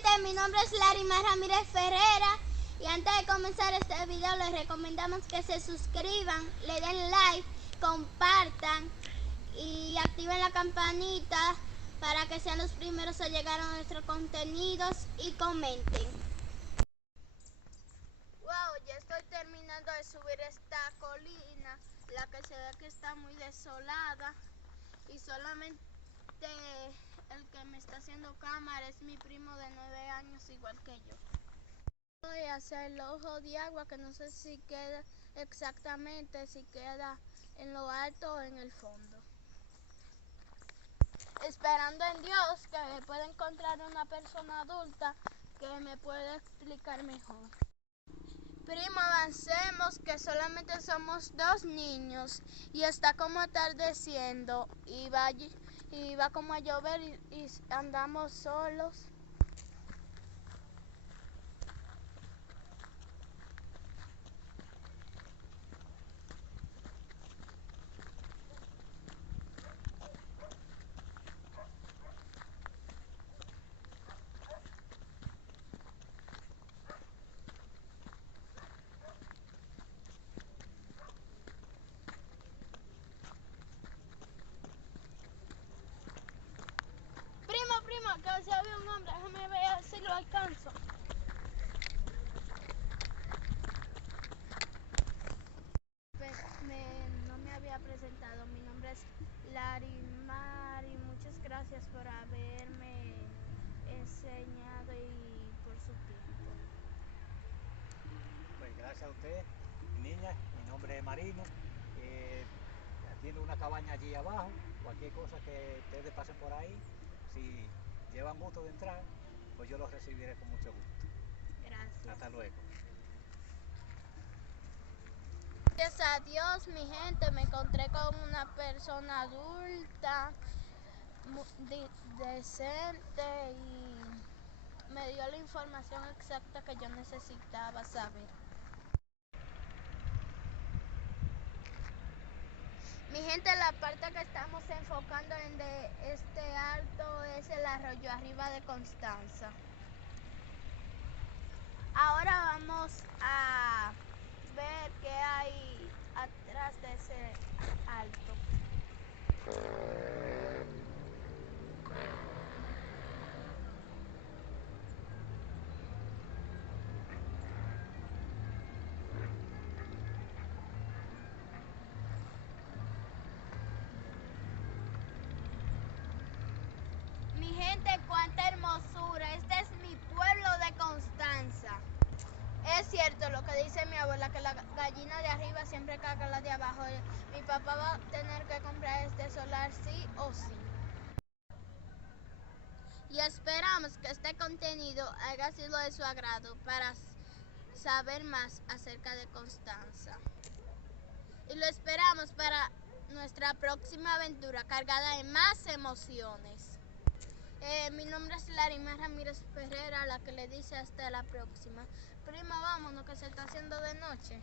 gente, mi nombre es Larimar Ramírez Ferrera y antes de comenzar este video les recomendamos que se suscriban, le den like, compartan y activen la campanita para que sean los primeros a llegar a nuestros contenidos y comenten. Wow, ya estoy terminando de subir esta colina, la que se ve que está muy desolada y solamente el que me está haciendo cámara es mi primo de 9 años, igual que yo. Voy a hacer el ojo de agua, que no sé si queda exactamente, si queda en lo alto o en el fondo. Esperando en Dios que me pueda encontrar una persona adulta que me pueda explicar mejor. Primo, avancemos, que solamente somos 2 niños y está como atardeciendo y va como a llover y andamos solos. Primo, acá se ve un hombre, déjame ver si lo alcanzo. No me había presentado, mi nombre es Larimar y muchas gracias por haberme enseñado y por su tiempo. Pues gracias a usted, niña, mi nombre es Marino. Atiendo una cabaña allí abajo. Cualquier cosa que ustedes pasen por ahí, si llevan gusto de entrar, pues yo los recibiré con mucho gusto. Gracias. Hasta luego. Gracias a Dios, mi gente, me encontré con una persona adulta, decente y me dio la información exacta que yo necesitaba saber. Mi gente, la parte que estamos enfocando en de este alto es el arroyo arriba de Constanza. Ahora vamos a ver qué hay atrás de ese alto. Mi gente, cuánta hermosura. Este es mi pueblo de Constanza. Es cierto lo que dice mi abuela, que la gallina de arriba siempre caga la de abajo. Mi papá va a tener que comprar este solar sí o sí. Y esperamos que este contenido haya sido de su agrado para saber más acerca de Constanza. Y lo esperamos para nuestra próxima aventura cargada de más emociones. Mi nombre es Larimar Ramírez Ferrera, la que le dice hasta la próxima. Prima, vámonos que se está haciendo de noche.